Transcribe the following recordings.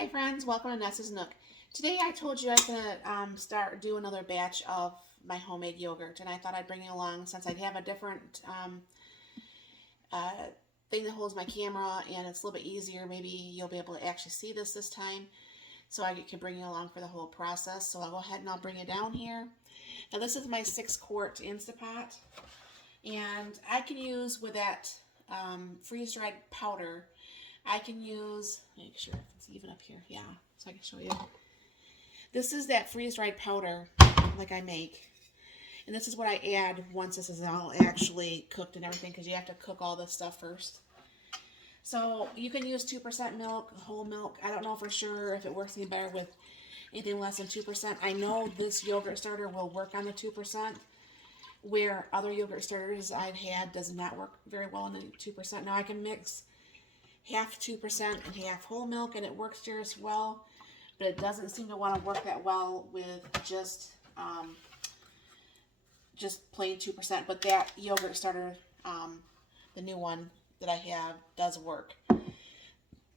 Hi friends, welcome to Nessa's Nook. Today I told you I was going to do another batch of my homemade yogurt, and I thought I'd bring you along since I'd have a different uh, thing that holds my camera, and it's a little bit easier. Maybe you'll be able to actually see this time, so I can bring you along for the whole process. So I'll go ahead and I'll bring it down here. Now this is my 6-quart Instapot, and I can use with that freeze-dried powder. I can use, make sure if it's even up here, yeah, so I can show you. This is that freeze-dried powder like I make. And this is what I add once this is all actually cooked and everything, because you have to cook all this stuff first. So you can use 2% milk, whole milk. I don't know for sure if it works any better with anything less than 2%. I know this yogurt starter will work on the 2%, where other yogurt starters I've had does not work very well on the 2%. Now I can mix half 2% and half whole milk, and it works just well, but it doesn't seem to want to work that well with just plain 2%. But that yogurt starter, the new one that I have, does work.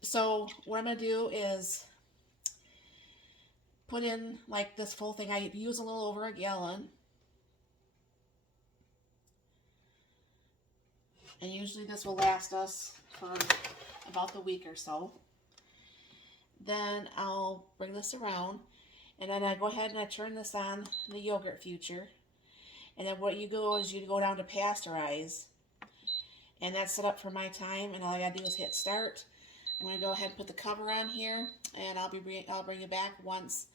So what I'm going to do is put in like this full thing. I use a little over a gallon. And usually this will last us for about the week or so. Then I'll bring this around, and then I go ahead and I turn this on the yogurt future. And then what you go is you go down to pasteurize, and that's set up for my time. And all I gotta do is hit start. I'm gonna go ahead and put the cover on here, and I'll bring you back once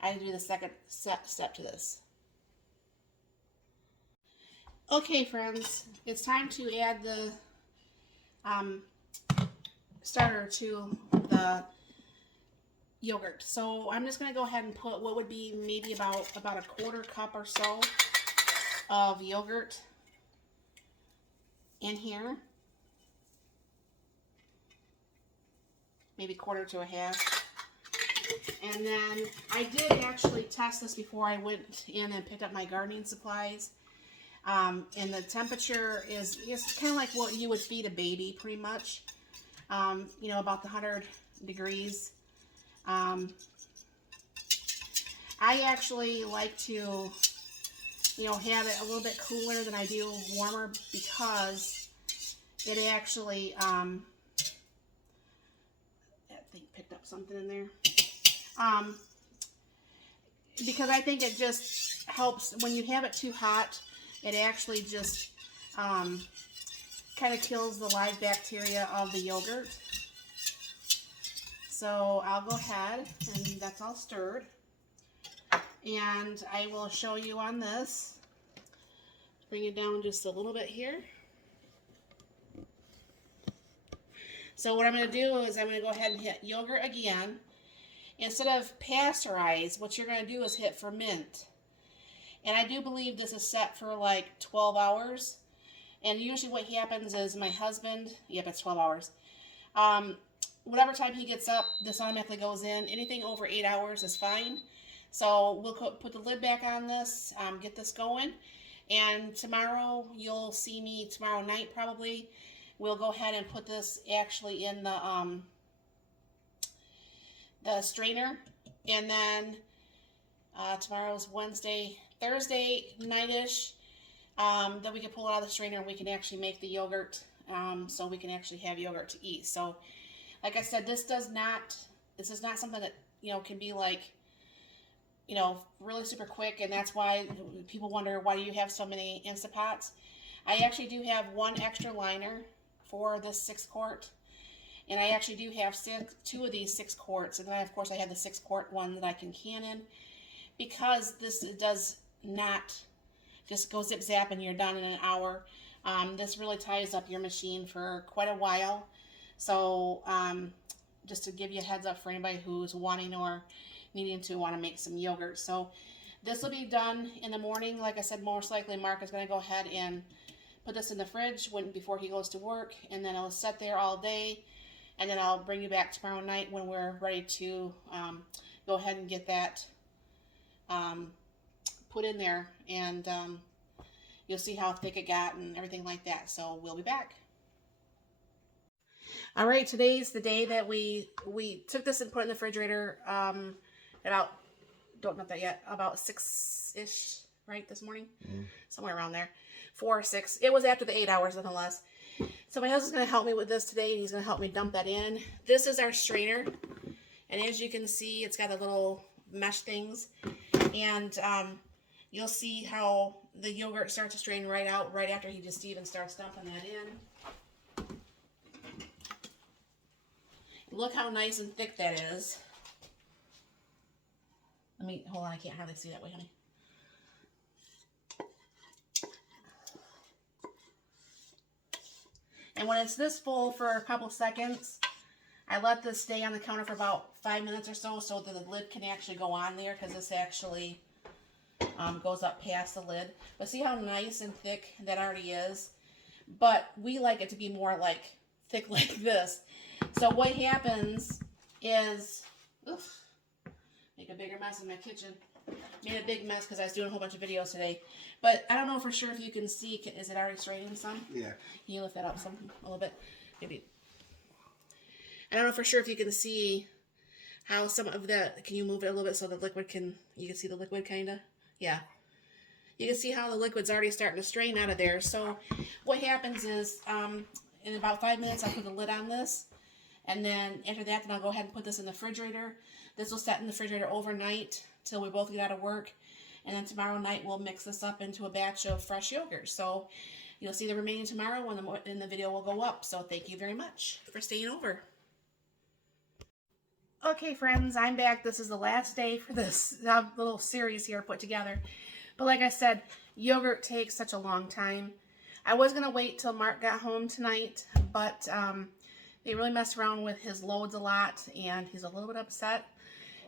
I do the second step to this. Okay, friends, it's time to add the starter to the yogurt. So I'm just going to go ahead and put what would be maybe about a quarter cup or so of yogurt in here. Maybe quarter to a half. And then I did actually test this before I went in and picked up my gardening supplies. And the temperature is kind of like what you would feed a baby, pretty much. You know, about the 100 degrees. I actually like to, you know, have it a little bit cooler than I do warmer, because it actually, that thing picked up something in there. Because I think it just helps when you have it too hot. It actually just kind of kills the live bacteria of the yogurt. So I'll go ahead, and that's all stirred. And I will show you on this. Bring it down just a little bit here. So what I'm going to do is I'm going to go ahead and hit yogurt again. Instead of pasteurize, what you're going to do is hit ferment. And I do believe this is set for like 12 hours. And usually what happens is my husband, yep, it's 12 hours. Whatever time he gets up, this automatically goes in. Anything over 8 hours is fine. So we'll put the lid back on this, get this going. And tomorrow, you'll see me tomorrow night probably. We'll go ahead and put this actually in the strainer. And then tomorrow's Wednesday, Thursday night-ish. Then we can pull it out of the strainer and we can actually make the yogurt, so we can actually have yogurt to eat. So, like I said, this is not something that, you know, can be like, you know, really super quick, and that's why people wonder, why do you have so many Instapots? I actually do have one extra liner for this 6-quart, and I actually do have 2 of these 6 quarts, and then of course I have the 6-quart one that I can can in, because this does not just go zip zap and you're done in an hour. This really ties up your machine for quite a while. So just to give you a heads up for anybody who's wanting or needing to want to make some yogurt. So this will be done in the morning. Like I said, most likely Mark is going to go ahead and put this in the fridge before he goes to work, and then it'll sit there all day, and then I'll bring you back tomorrow night when we're ready to go ahead and get that put in there, and you'll see how thick it got and everything like that. So we'll be back. All right, today's the day that we took this and put it in the refrigerator. About, don't know that yet, about 6-ish, right, this morning, somewhere around there, 4 or 6. It was after the 8 hours, nonetheless. So my husband's gonna help me with this today, and he's gonna help me dump that in. This is our strainer, and as you can see, it's got the little mesh things, and you'll see how the yogurt starts to strain right out right after he just even starts dumping that in. Look how nice and thick that is. Let me, hold on, I can't hardly see that way, honey. And when it's this full for a couple seconds, I let this stay on the counter for about 5 minutes or so that the lid can actually go on there, because this actually goes up past the lid. But see how nice and thick that already is? But we like it to be more like thick like this. So what happens is, oof, make a bigger mess in my kitchen. Made a big mess because I was doing a whole bunch of videos today. But I don't know for sure if you can see. Is it already straining some? Yeah. Can you lift that up some a little bit? Maybe. I don't know for sure if you can see how some of the, can you move it a little bit so the liquid can, you can see the liquid kind of? Yeah. You can see how the liquid's already starting to strain out of there. So what happens is, in about 5 minutes, I'll put the lid on this. And then after that, then I'll go ahead and put this in the refrigerator. This will set in the refrigerator overnight till we both get out of work. And then tomorrow night, we'll mix this up into a batch of fresh yogurt. So you'll see the remaining tomorrow when the video will go up. So thank you very much for staying over. Okay, friends, I'm back. This is the last day for this little series here put together. But like I said, yogurt takes such a long time. I was going to wait till Mark got home tonight, but they really messed around with his loads a lot, and he's a little bit upset.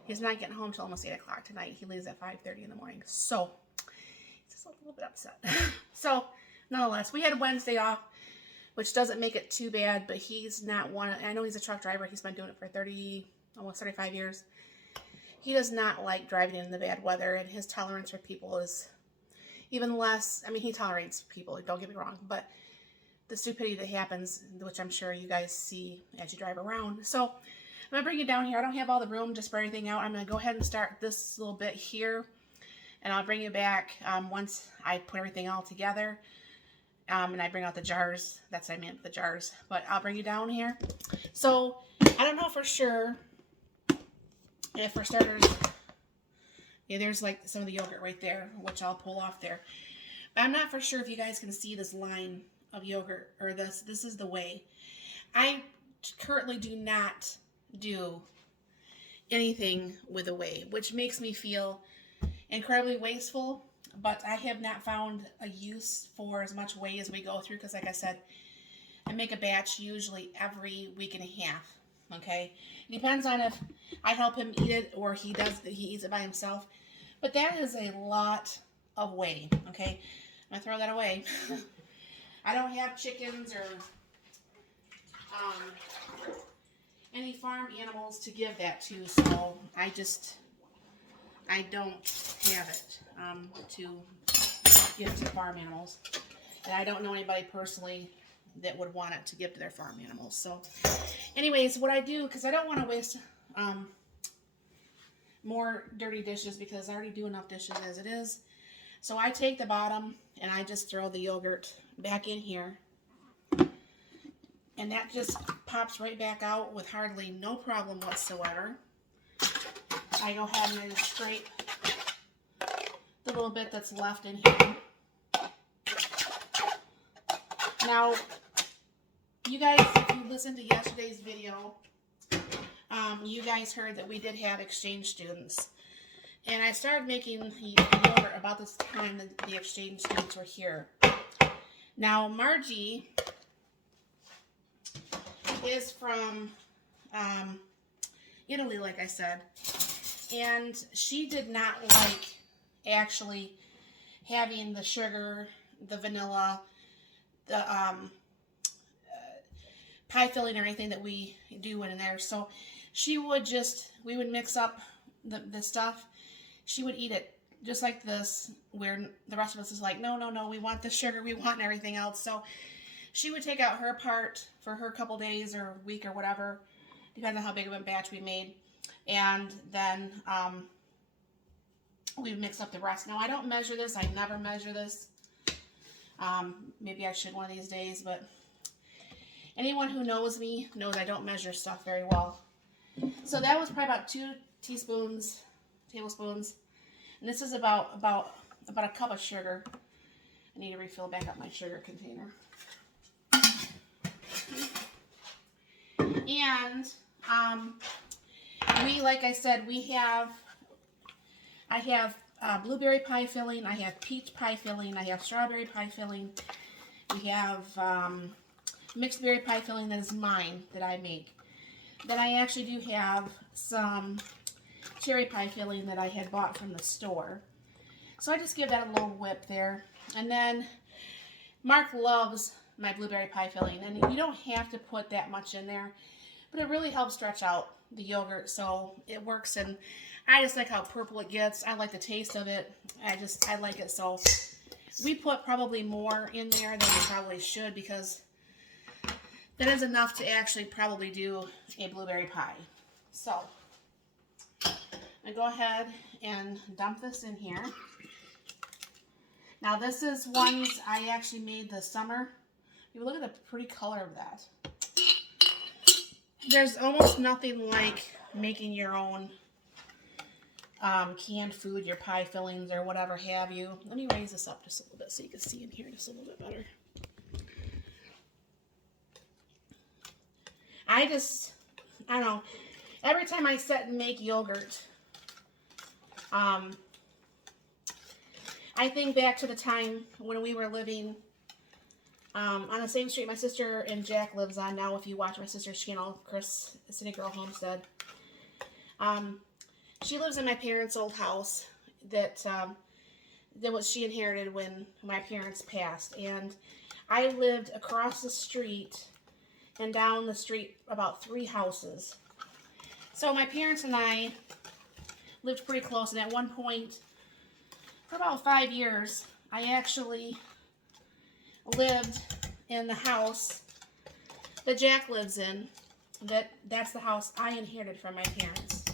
He's not getting home till almost 8 o'clock tonight. He leaves at 5:30 in the morning, so he's just a little bit upset. So, nonetheless, we had Wednesday off, which doesn't make it too bad, but he's not one. I know he's a truck driver. He's been doing it for almost 35 years. He does not like driving in the bad weather, and his tolerance for people is even less. I mean, he tolerates people, don't get me wrong, but the stupidity that happens, which I'm sure you guys see as you drive around. So I'm going to bring it down here. I don't have all the room to spread everything out. I'm going to go ahead and start this little bit here, and I'll bring you back once I put everything all together. And I bring out the jars. That's what I meant, the jars. But I'll bring you down here. So I don't know for sure if, for starters, yeah, there's like some of the yogurt right there, which I'll pull off there. But I'm not for sure if you guys can see this line of yogurt, or this is the whey. I currently do not do anything with the whey, which makes me feel incredibly wasteful, but I have not found a use for as much whey as we go through, because like I said, I make a batch usually every week and a half. Okay, it depends on if I help him eat it or he eats it by himself, but that is a lot of whey. Okay, I'm gonna throw that away. I don't have chickens or any farm animals to give that to, so I don't have it to give to farm animals, and I don't know anybody personally that would want it to give to their farm animals. So anyways, what I do, because I don't want to waste more dirty dishes, because I already do enough dishes as it is. So I take the bottom and I just throw the yogurt back in here, and that just pops right back out with hardly no problem whatsoever. I go ahead and I just scrape the little bit that's left in here. Now, you guys, if you listened to yesterday's video, you guys heard that we did have exchange students. And I started making yogurt about this time that the exchange students were here. Now, Margie is from Italy, like I said. And she did not like actually having the sugar, the vanilla, the pie filling or anything that we do in there. So she would we would mix up the stuff. She would eat it just like this, where the rest of us is like, no, we want the sugar, we want everything else. So she would take out her part for her couple days or week or whatever, depending on how big of a batch we made. And then we mix up the rest. Now, I don't measure this. I never measure this. Maybe I should one of these days, but anyone who knows me knows I don't measure stuff very well. So that was probably about 2 tablespoons. And this is about a cup of sugar. I need to refill back up my sugar container. And like I said, I have blueberry pie filling, I have peach pie filling, I have strawberry pie filling, we have mixed berry pie filling that is mine, that I make. Then I actually do have some cherry pie filling that I had bought from the store. So I just give that a little whip there. And then Mark loves my blueberry pie filling, and you don't have to put that much in there, but it really helps stretch out the yogurt, so it works. And I just like how purple it gets. I like the taste of it. I like it. So we put probably more in there than we probably should, because that is enough to actually probably do a blueberry pie. So I go ahead and dump this in here. Now this is ones I actually made this summer. You look at the pretty color of that. There's almost nothing like making your own canned food, your pie fillings or whatever have you. Let me raise this up just a little bit so you can see in here just a little bit better. I don't know, every time I sit and make yogurt, I think back to the time when we were living on the same street my sister and Jack lives on now. If you watch my sister's channel, Chris City Girl Homestead, she lives in my parents' old house that she inherited when my parents passed, and I lived across the street and down the street about 3 houses. So my parents and I lived pretty close, and at one point, for about 5 years, I actually lived in the house that Jack lives in. That's the house I inherited from my parents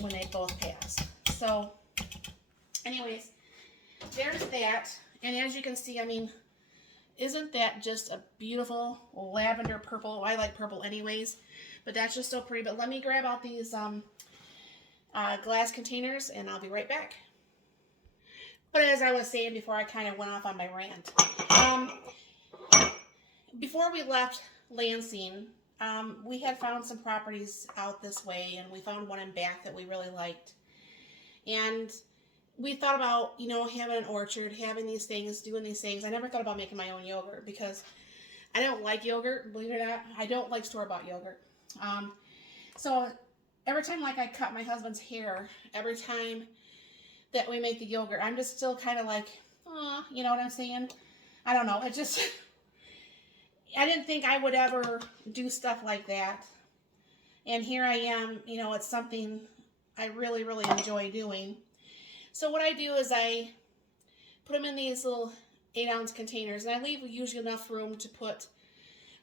when they both passed. So anyways, there's that. And as you can see, I mean, isn't that just a beautiful lavender purple? I like purple anyways, but that's just so pretty. But let me grab out these glass containers, and I'll be right back. But as I was saying before I kind of went off on my rant, before we left Lansing, we had found some properties out this way, and we found one in Bath that we really liked. And we thought about, you know, having an orchard, having these things, doing these things. I never thought about making my own yogurt because I don't like yogurt, believe it or not. I don't like store-bought yogurt. So every time, like, I cut my husband's hair, every time that we make the yogurt, I'm just still kind of like, oh, you know what I'm saying? I don't know. It just, I didn't think I would ever do stuff like that. And here I am, you know, it's something I really, really enjoy doing. So what I do is I put them in these little 8-ounce containers, and I leave usually enough room to put,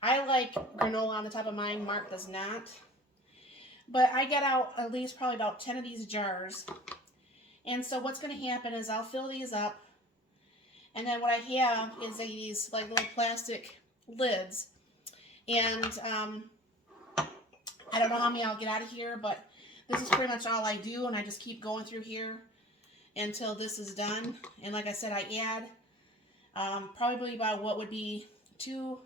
I like granola on the top of mine, Mark does not. But I get out at least probably about 10 of these jars. And so what's going to happen is I'll fill these up, and then what I have is these like little plastic lids. And I don't know how many I'll get out of here, but this is pretty much all I do, and I just keep going through here until this is done. And like I said, I add probably about what would be 2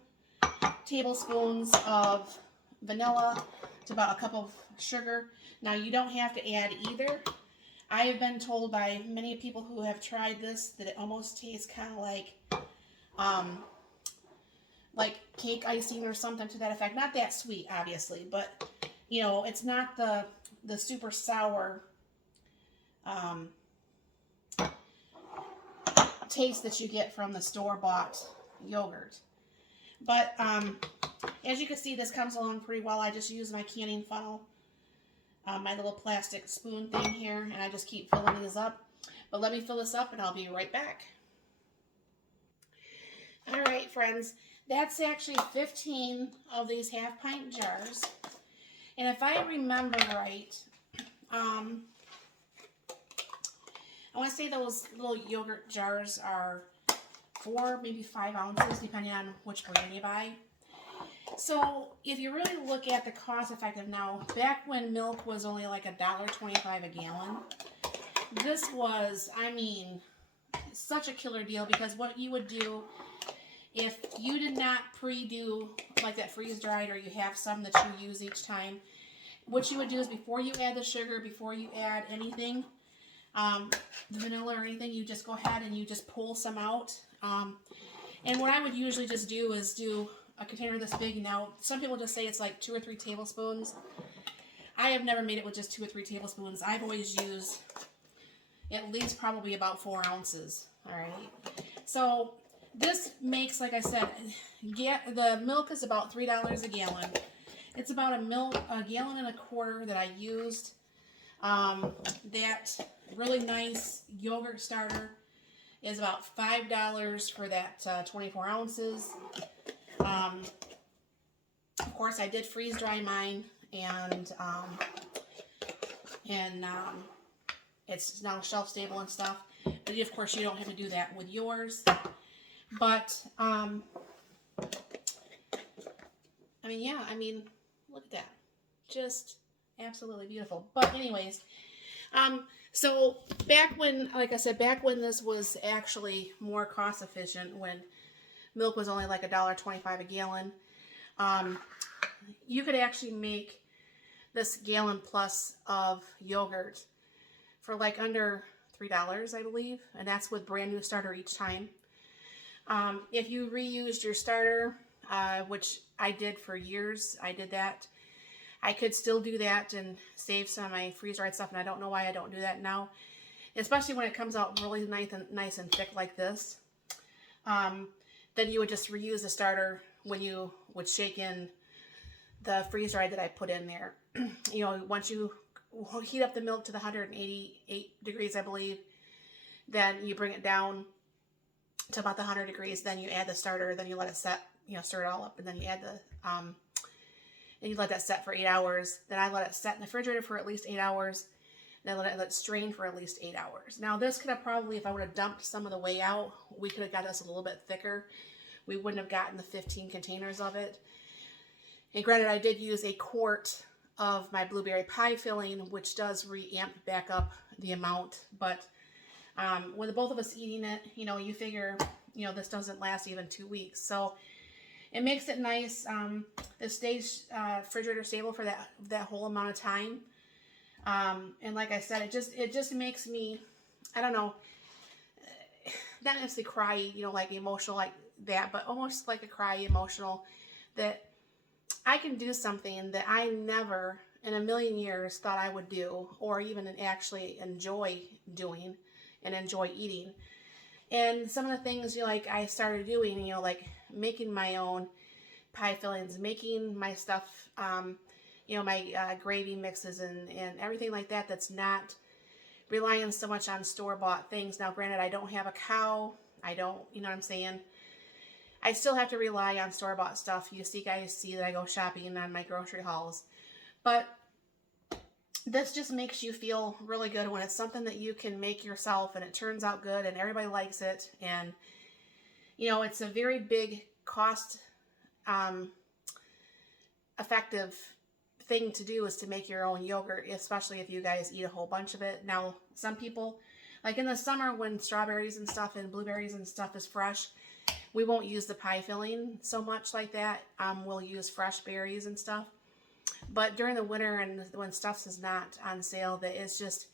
tablespoons of vanilla to about a cup of sugar. Now you don't have to add either. I have been told by many people who have tried this that it almost tastes kind of like cake icing or something to that effect. Not that sweet, obviously, but you know, it's not the super sour taste that you get from the store-bought yogurt. But as you can see, this comes along pretty well. I just use my canning funnel, my little plastic spoon thing here, and I just keep filling these up. But let me fill this up and I'll be right back. All right, friends, that's actually 15 of these half-pint jars. And if I remember right, um, I want to say those little yogurt jars are 4, maybe 5 ounces, depending on which brand you buy. So if you really look at the cost effective now, back when milk was only like $1.25 a gallon, this was, I mean, such a killer deal, because what you would do if you did not pre-do like that freeze dried, or you have some that you use each time, what you would do is before you add the sugar, before you add anything, the vanilla or anything, you just go ahead and you just pull some out. And what I would usually just do is do a container this big. Now, some people just say it's like 2 or 3 tablespoons. I have never made it with just 2 or 3 tablespoons. I've always used at least probably about 4 ounces. All right. So this makes, like I said, the milk is about $3 a gallon. It's about a gallon and a quarter that I used. That really nice yogurt starter is about $5 for that 24 ounces. Of course, I did freeze dry mine, and it's now shelf stable and stuff. But of course, you don't have to do that with yours. But I mean, yeah, I mean, look at that, just absolutely beautiful. But anyways, so back when, like I said, back when this was actually more cost efficient, when milk was only like $1.25 a gallon, you could actually make this gallon plus of yogurt for like under $3, I believe, and that's with brand new starter each time. If you reused your starter, which I did for years, I did that. I could still do that and save some of my freeze-dried stuff, and I don't know why I don't do that now, especially when it comes out really nice and thick like this. Then you would just reuse the starter when you would shake in the freeze-dried that I put in there. You know, once you heat up the milk to the 188 degrees, I believe, then you bring it down to about the 100 degrees, then you add the starter, then you let it set, you know, stir it all up, and then you add the, and you let that set for 8 hours. Then I let it set in the refrigerator for at least 8 hours. Then let it strain for at least 8 hours. Now this could have probably, if I would have dumped some of the whey out, we could have got this a little bit thicker. We wouldn't have gotten the 15 containers of it. And granted, I did use a quart of my blueberry pie filling, which does re-amp back up the amount. But with both of us eating it, you know, you figure, you know, this doesn't last even 2 weeks. So it makes it nice. It stays refrigerator stable for that whole amount of time. And like I said, it just makes me, I don't know, not necessarily cry, you know, like emotional like that, but almost like a cry emotional that I can do something that I never in a million years thought I would do, or even actually enjoy doing and enjoy eating. And some of the things, you know, like I started doing, you know, like making my own pie fillings, making my stuff, you know, my gravy mixes and everything like that, that's not relying so much on store-bought things. Now, granted, I don't have a cow. I don't, you know what I'm saying? I still have to rely on store-bought stuff. You guys see that I go shopping on my grocery hauls. But this just makes you feel really good when it's something that you can make yourself and it turns out good and everybody likes it. And, you know, it's a very big cost effective thing to do, is to make your own yogurt, especially if you guys eat a whole bunch of it. Now, some people, like in the summer when strawberries and stuff and blueberries and stuff is fresh, we won't use the pie filling so much like that. We'll use fresh berries and stuff. But during the winter and when stuff is not on sale, it just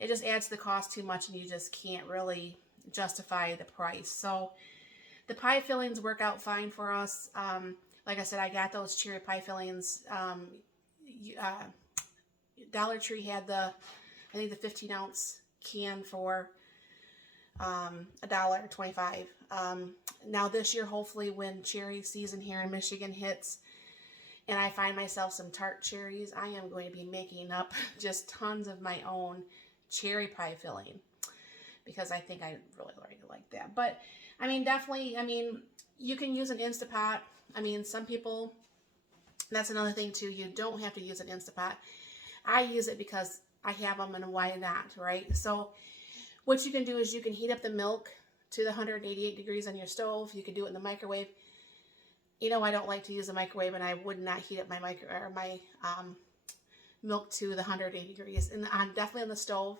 adds to the cost too much, and you just can't really justify the price. So the pie fillings work out fine for us. Like I said, I got those cherry pie fillings. Dollar Tree had I think the 15 ounce can for $1.25. Now this year, hopefully when cherry season here in Michigan hits and I find myself some tart cherries, I am going to be making up just tons of my own cherry pie filling, because I think I really like that. But I mean, definitely, I mean, you can use an Instapot. I mean, some people, that's another thing too. You don't have to use an Instapot. I use it because I have them, and why not, right? So what you can do is you can heat up the milk to the 188 degrees on your stove. You can do it in the microwave. You know, I don't like to use a microwave, and I would not heat up my milk to the 180 degrees. And I'm definitely on the stove.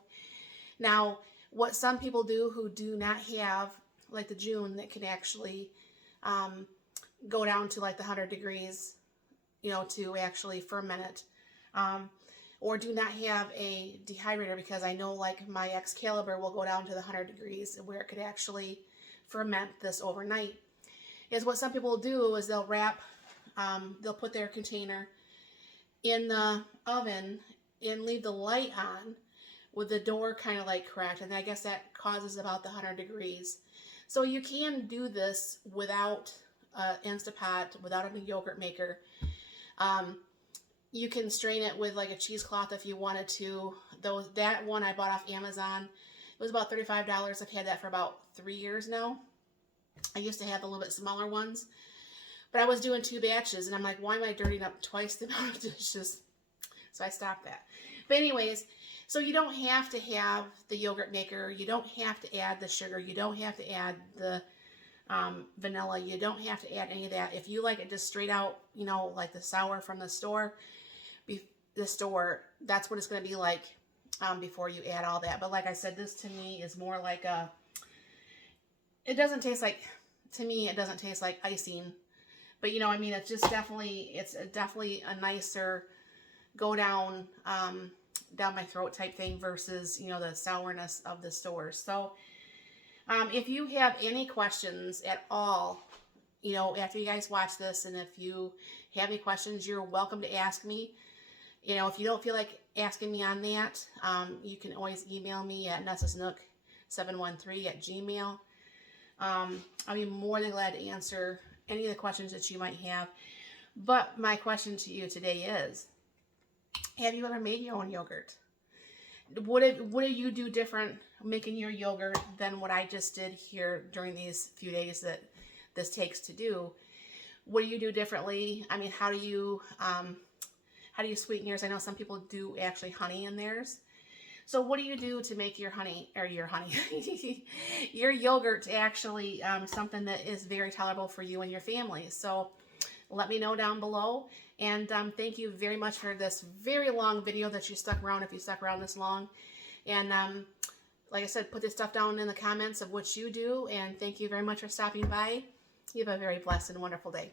Now, what some people do who do not have, like the June, that can actually go down to like the 100 degrees, you know, to actually ferment it. Or do not have a dehydrator, because I know like my Excalibur will go down to the 100 degrees where it could actually ferment this overnight. Is what some people do is they'll they'll put their container in the oven and leave the light on with the door kind of like cracked, and I guess that causes about the 100 degrees. So you can do this without an Instapot, without a yogurt maker. You can strain it with like a cheesecloth if you wanted to. Though that one I bought off Amazon. It was about $35. I've had that for about 3 years now. I used to have a little bit smaller ones. But I was doing 2 batches, and I'm like, why am I dirtying up twice the amount of dishes? So I stopped that. But anyways, so you don't have to have the yogurt maker. You don't have to add the sugar. You don't have to add the vanilla. You don't have to add any of that. If you like it just straight out, you know, like the sour from the store, that's what it's going to be like before you add all that. But like I said, this to me is more like it doesn't taste like, to me, it doesn't taste like icing. But, you know, I mean, it's definitely a nicer go down my throat type thing versus, you know, the sourness of the stores. So if you have any questions at all, you know, after you guys watch this, and if you have any questions, you're welcome to ask me. You know, if you don't feel like asking me on that, you can always email me at nessasnook713@gmail. I'll be more than glad to answer any of the questions that you might have. But my question to you today is, have you ever made your own yogurt? What do you do different making your yogurt than what I just did here during these few days that this takes to do? What do you do differently? I mean, how do you sweeten yours? I know some people do actually honey in theirs. So what do you do to make your your yogurt actually something that is very tolerable for you and your family? So let me know down below. And thank you very much for this very long video that you stuck around, if you stuck around this long. And like I said, put this stuff down in the comments of what you do. And thank you very much for stopping by. You have a very blessed and wonderful day.